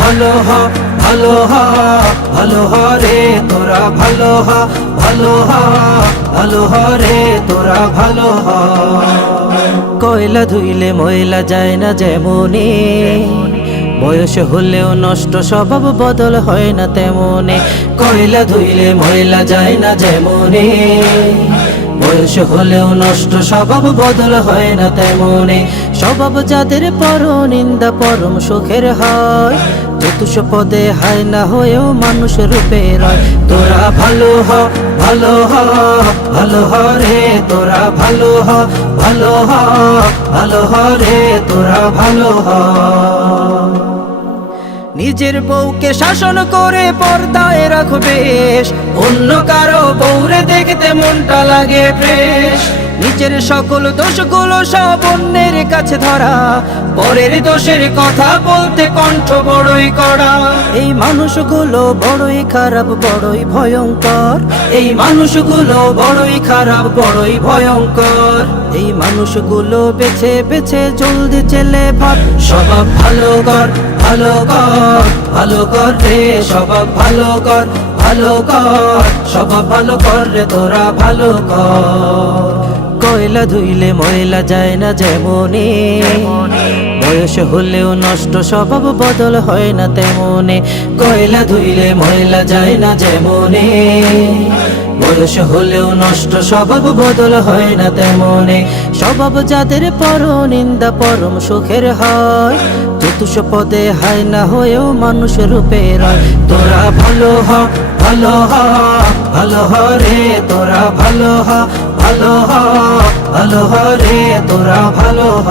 ভালো হ ভালো হ ভালো হ রে তোরা ভালো হ ভালো হ ভালো হ রে তোরা ভালো হ। কয়লা ধুইলে ময়লা যায় না যেমনি, বয়স হলেও নষ্ট স্বভাব বদল হয় না তেমনি। কয়লা ধুইলে ময়লা যায় না যেমনি, বয়স হলেও নষ্ট স্বভাব বদল হয় না তেমনি। স্বভাব যাদের পর নিন্দা পরম সুখের হয়, চতুষ্পদে হায় না হয়েও মানুষ রূপে রয়। তোরা ভালো হ ভালো হ ভালো হ রে তোরা ভালো হ ভালো হ ভালো হ রে তোরা ভালো হ। নিজের বউকে শাসন করে পর্দায় রাখবে, অন্য কারো বউরে দেখতে মনটা লাগে ফ্রেশ। নিজের সকল দোষগুলো সব অন্যের কাছে ধরা, পরের দোষের কথা বলতে কণ্ঠ বড়ই কড়া। এই মানুষগুলো বড়ই খারাপ বড়ই ভয়ঙ্কর, এই মানুষগুলো বড়ই খারাপ বড়ই ভয়ঙ্কর। এই মানুষগুলো বেছে বেছে জলদি চেলে ভাব, স্বভাব ভালো কর ভালো কর ভালো কর রে স্বভাব ভালো কর ভালো কর স্বভাব ভালো কর রে তোরা ভালো কর। কয়লা ধুইলে ময়লা যায় না যেমনি, বয়স হলেও নষ্ট স্বভাব বদল হয় না তেমনি। কয়লা ধুইলে ময়লা যায় না যেমনি, বয়স হলেও নষ্ট স্বভাব বদল হয় না তেমনি। স্বভাব যাদের পর নিন্দা পরম সুখের হয়, চতুষ্পদে হায় না হয়েও মানুষ রূপে রয়। তোরা ভালো হ ভালো হ ভালো হ রে তোরা ভালো হ ভালো হ ভালো হ রে তোরা ভালো হ।